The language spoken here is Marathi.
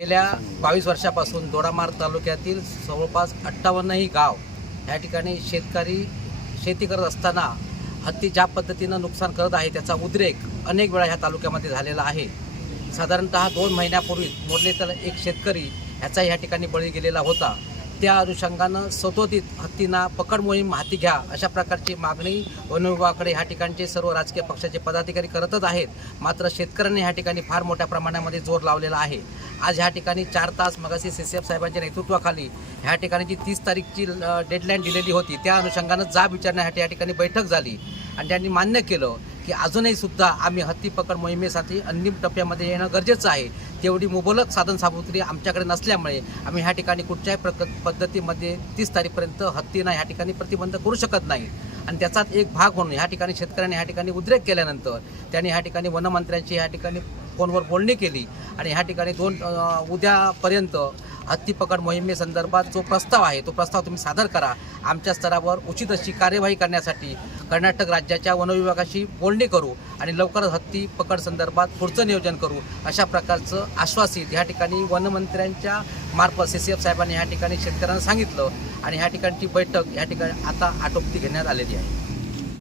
गेल्या बावीस वर्षापासून दोडामार तालुक्यातील जवळपास अठ्ठावन्नही गाव या ठिकाणी शेतकरी शेती करत असताना हत्ती ज्या पद्धतीनं नुकसान करत आहे त्याचा उद्रेक अनेक वेळा ह्या तालुक्यामध्ये झालेला आहे. साधारणत दोन महिन्यापूर्वी मोडलेला एक शेतकरी ह्याचा ह्या ठिकाणी बळी गेलेला होता. त्या अनुषंगानं सतोदित हत्तींना पकड मोहीम हाती घ्या अशा प्रकारची मागणी वनविभागाकडे ह्या ठिकाणचे सर्व राजकीय पक्षाचे पदाधिकारी करतच आहेत. मात्र शेतकऱ्यांनी ह्या ठिकाणी फार मोठ्या प्रमाणामध्ये जोर लावलेला आहे. आज ह्या ठिकाणी चार तास मगाशी सी सी एफ साहेबांच्या नेतृत्वाखाली ह्या ठिकाणी जी तीस तारीखची डेडलाईन दिलेली होती. त्या अनुषंगानं जाब विचारण्यासाठी या ठिकाणी बैठक झाली. आणि त्यांनी मान्य केलं की अजूनही सुद्धा आम्ही हत्ती पकड मोहिमेसाठी अंतिम टप्प्यामध्ये येणं गरजेचं आहे. तेवढी मुबलक साधन सामुग्री आमच्याकडे नसल्यामुळे आम्ही ह्या ठिकाणी कुठच्याही प्रक पद्धतीमध्ये तीस तारीखपर्यंत हत्तींना ह्या ठिकाणी प्रतिबंध करू शकत नाही. आणि त्याचाच एक भाग म्हणून ह्या ठिकाणी शेतकऱ्यांनी ह्या ठिकाणी उद्रेक केल्यानंतर त्यांनी ह्या ठिकाणी वनमंत्र्यांची ह्या ठिकाणी फोनवर बोलणी केली. आणि ह्या ठिकाणी दोन उद्यापर्यंत हत्ती पकड मोहिमेसंदर्भात जो प्रस्ताव आहे तो प्रस्ताव तुम्ही सादर करा. आमच्या स्तरावर उचित अशी कार्यवाही करण्यासाठी कर्नाटक राज्याच्या वनविभागाशी बोलणी करू आणि लवकरच हत्ती पकड संदर्भात पुढचं नियोजन करू अशा प्रकारचं आश्वासित ह्या ठिकाणी वनमंत्र्यांच्या मार्फत सी सी एफ साहेबांनी ह्या ठिकाणी शेतकऱ्यांना सांगितलं आणि ह्या ठिकाणची बैठक ह्या ठिकाणी आता आटोपती घेण्यात आलेली आहे.